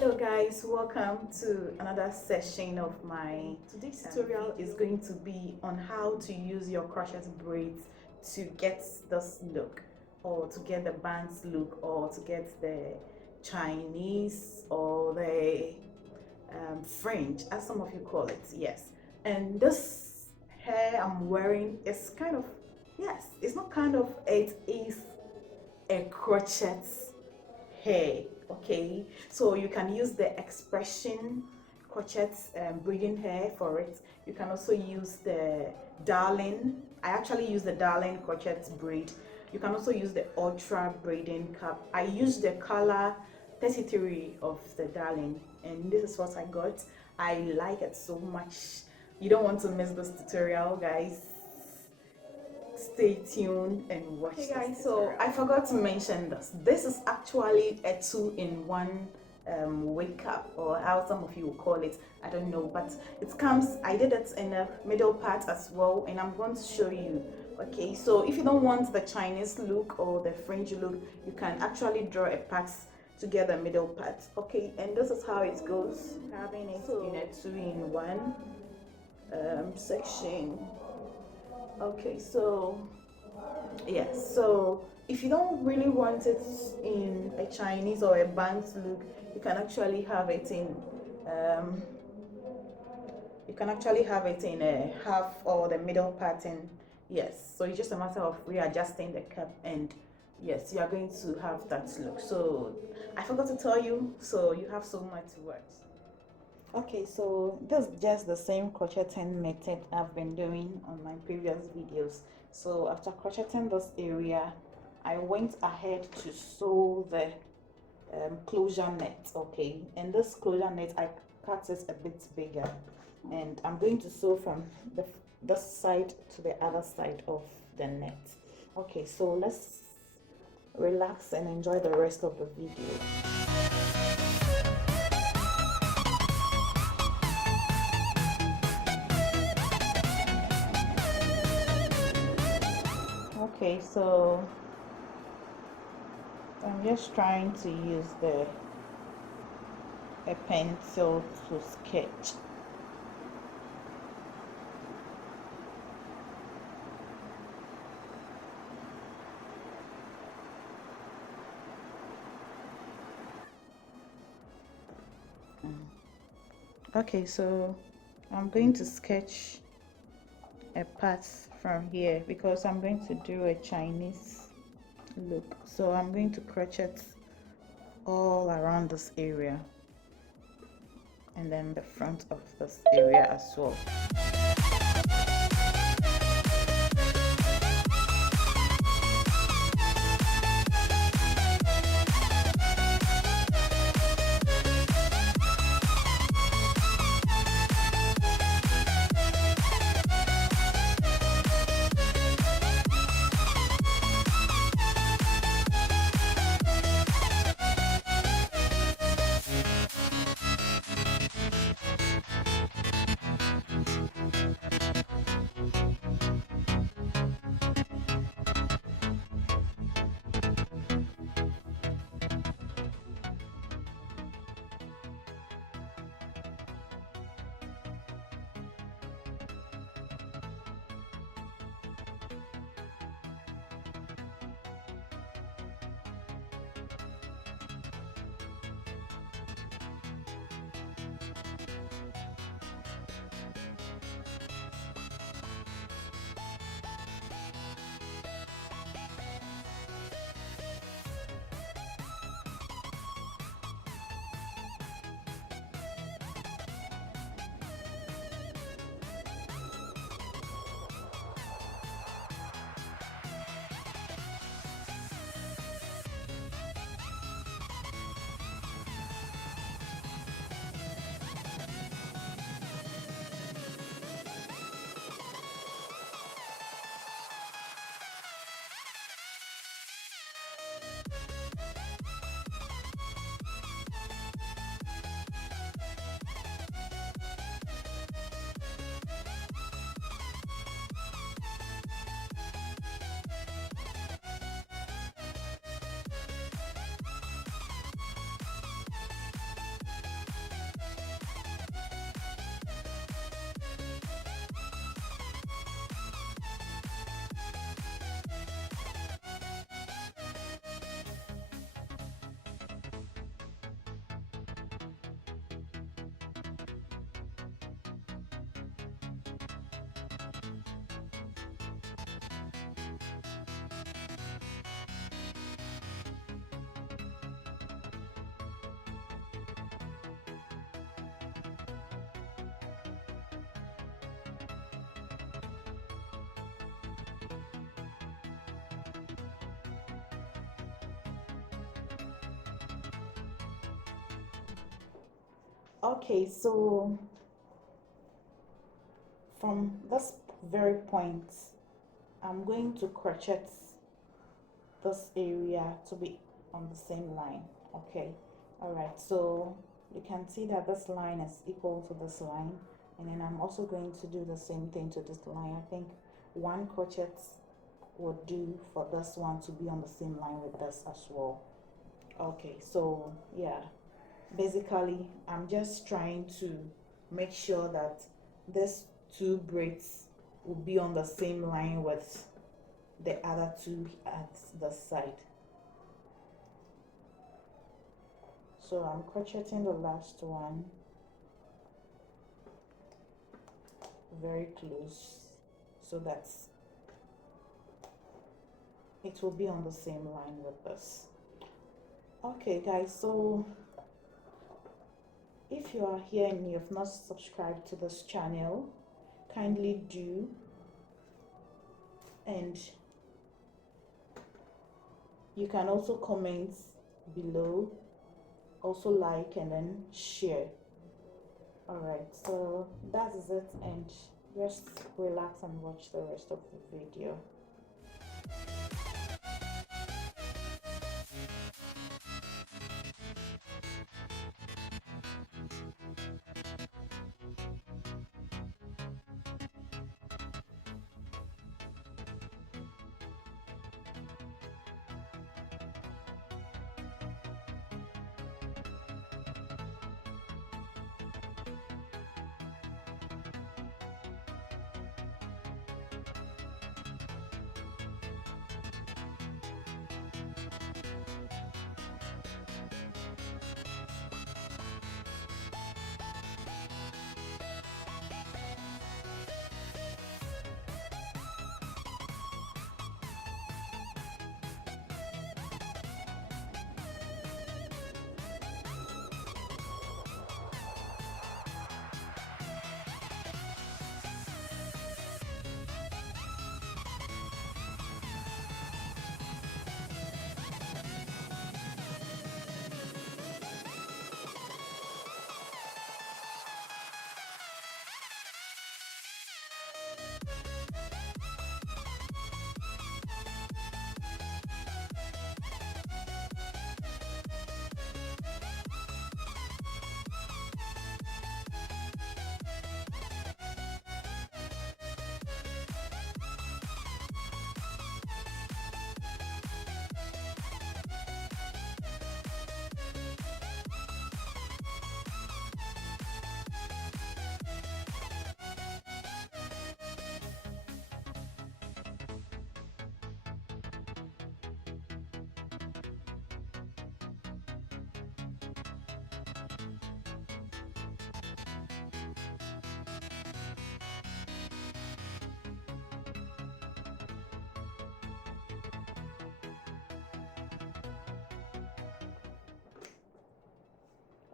Hello guys, welcome to another session of my today's tutorial is going to be on how to use your crochet braids to get this look, or to get the bands look, or to get the Chinese or the fringe, as some of you call it. Yes, and this hair I'm wearing is kind of, yes, it's not kind of, it is a crochet hair. Okay, so you can use the expression crochet braiding hair for it. You can also use the darling. I actually use the darling crochet braid. You can also use the ultra braiding cap. I use the color 33 of the darling, and this is what I got. I like it so much. You don't want to miss this tutorial, guys. Stay tuned and watch. Hey guys, so I forgot to mention this is actually a 2-in-1 wig cap, or how some of you will call it, I don't know, but it comes, I did it in a middle part as well, and I'm going to show you. Okay, so if you don't want the Chinese look or the fringe look, you can actually draw a part to get the middle part. Okay, and this is how it goes, having it in a 2-in-1 section. Okay, so yes, so if you don't really want it in a Chinese or a bands look, you can actually have it in a half or the middle pattern. Yes, so it's just a matter of readjusting the cap, and yes, you are going to have that look. So I forgot to tell you, so you have so much to watch. Okay, so this is just the same crocheting method I've been doing on my previous videos. So after crocheting this area, I went ahead to sew the closure net. Okay, and this closure net, I cut it a bit bigger, and I'm going to sew from this side to the other side of the net. Okay, so let's relax and enjoy the rest of the video. Okay, so I'm just trying to use a pencil to sketch. Okay, so I'm going to sketch a part from here because I'm going to do a Chinese look. So I'm going to crochet all around this area, and then the front of this area as well. Okay, so from this very point, I'm going to crochet this area to be on the same line. Okay, all right, so you can see that this line is equal to this line, and then I'm also going to do the same thing to this line. I think one crochet would do for this one to be on the same line with this as well. Okay, so yeah, basically I'm just trying to make sure that these two braids will be on the same line with the other two at the side. So I'm crocheting the last one very close so that it will be on the same line with this. Okay guys, so if you are here and you have not subscribed to this channel, kindly do, and you can also comment below, also like, and then share. All right, so that is it, and just relax and watch the rest of the video.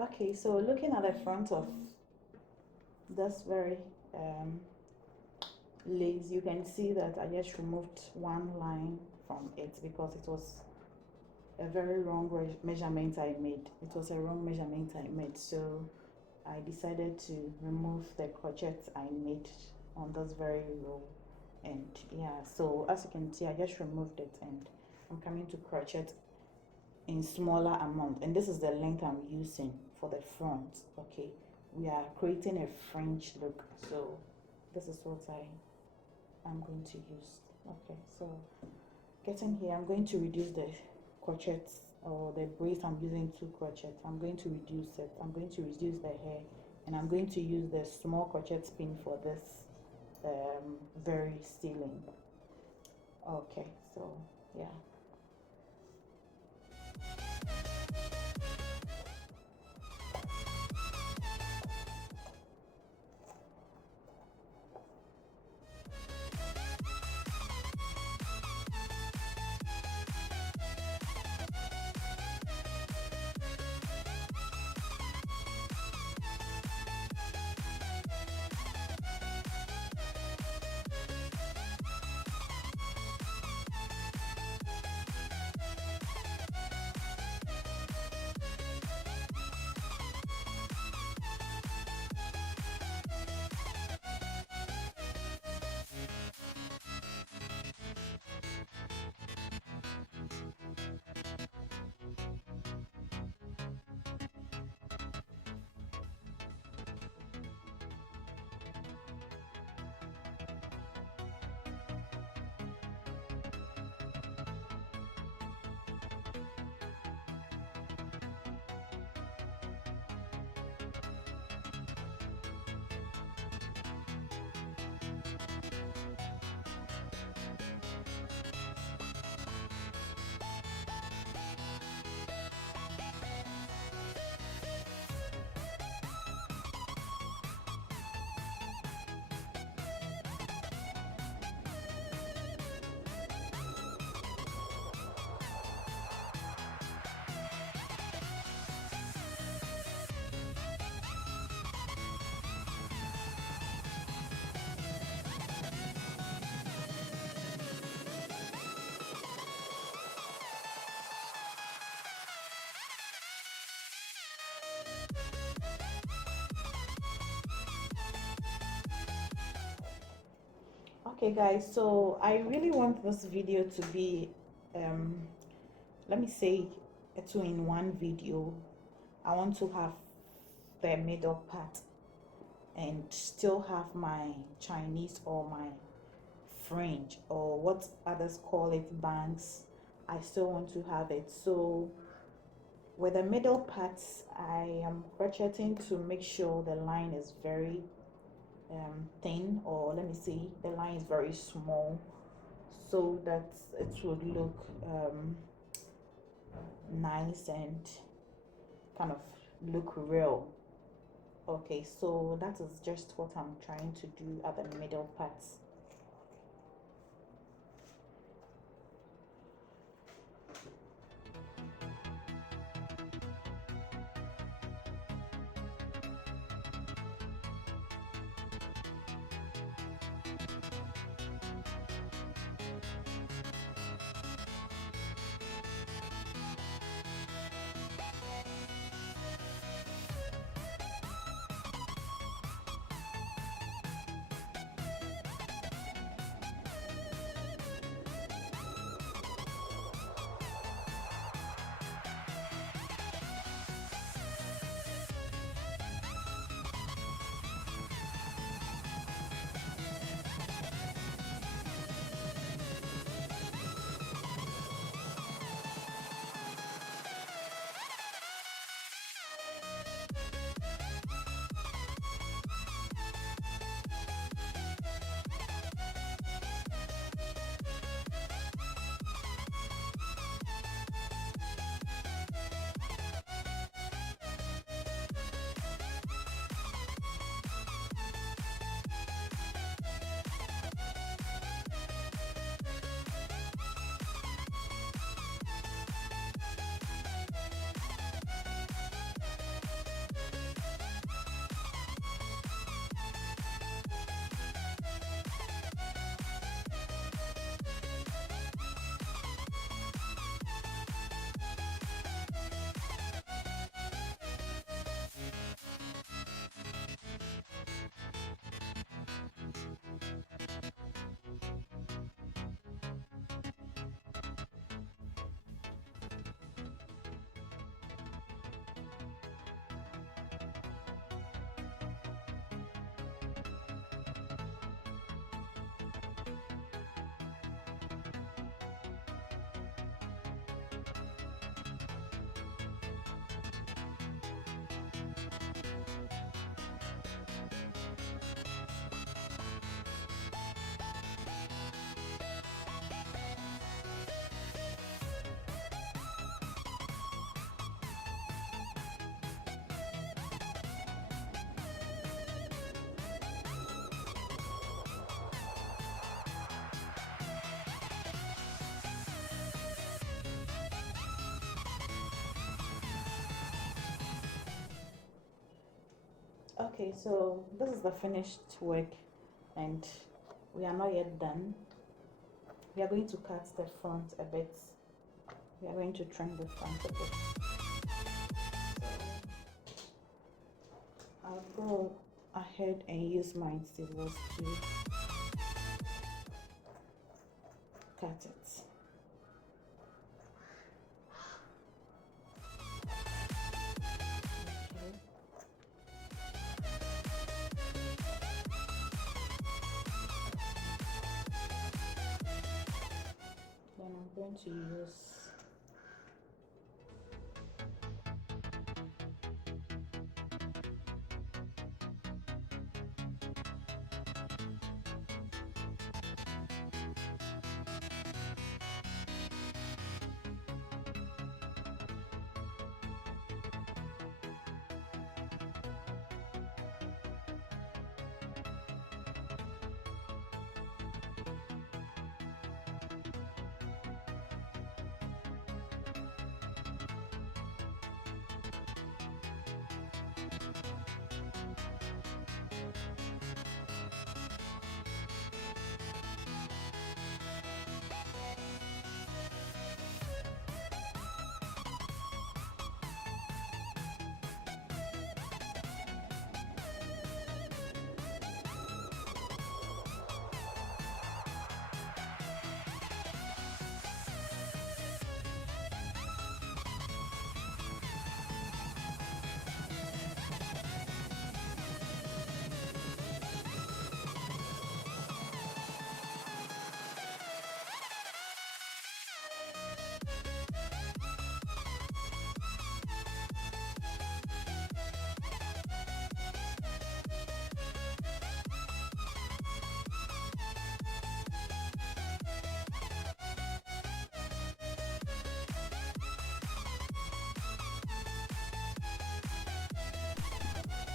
Okay, so looking at the front of this very lace, you can see that I just removed one line from it because it was a very wrong measurement I made. It was a wrong measurement I made, so I decided to remove the crochet I made on this very row. And yeah, so as you can see, I just removed it, and I'm coming to crochet in smaller amount, and this is the length I'm using for the front. Okay, we are creating a French look, so this is what I'm going to use. Okay, so getting here, I'm going to reduce the crochets or the braids. I'm using 2 crochets. I'm going to reduce it. I'm going to reduce the hair, and I'm going to use the small crochet pin for this very stealing. Okay, so yeah. Okay guys, so I really want this video to be let me say a two-in-one video. I want to have the middle part and still have my Chinese or my fringe, or what others call it, bangs. I still want to have it. So with the middle parts, I am crocheting to make sure the line is very thin, or let me see, the line is very small, so that it would look nice and kind of look real. Okay, so that is just what I'm trying to do at the middle parts. Okay, so this is the finished work, and we are not yet done. We are going to cut the front a bit. We are going to trim the front a bit. So I'll go ahead and use my scissors to cut it. Then I'm going to use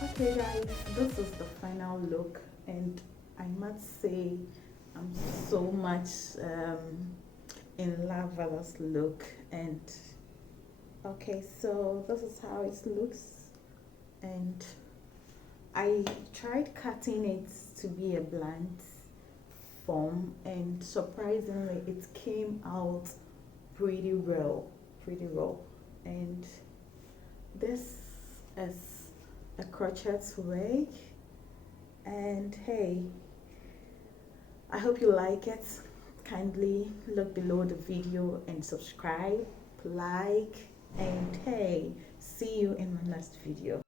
Okay guys, this is the final look, and I must say I'm so much in love with this look. And okay, so this is how it looks, and I tried cutting it to be a blunt form, and surprisingly it came out pretty well, and this is a crochet wig. And hey, I hope you like it. Kindly look below the video and subscribe, like, and hey, see you in my next video.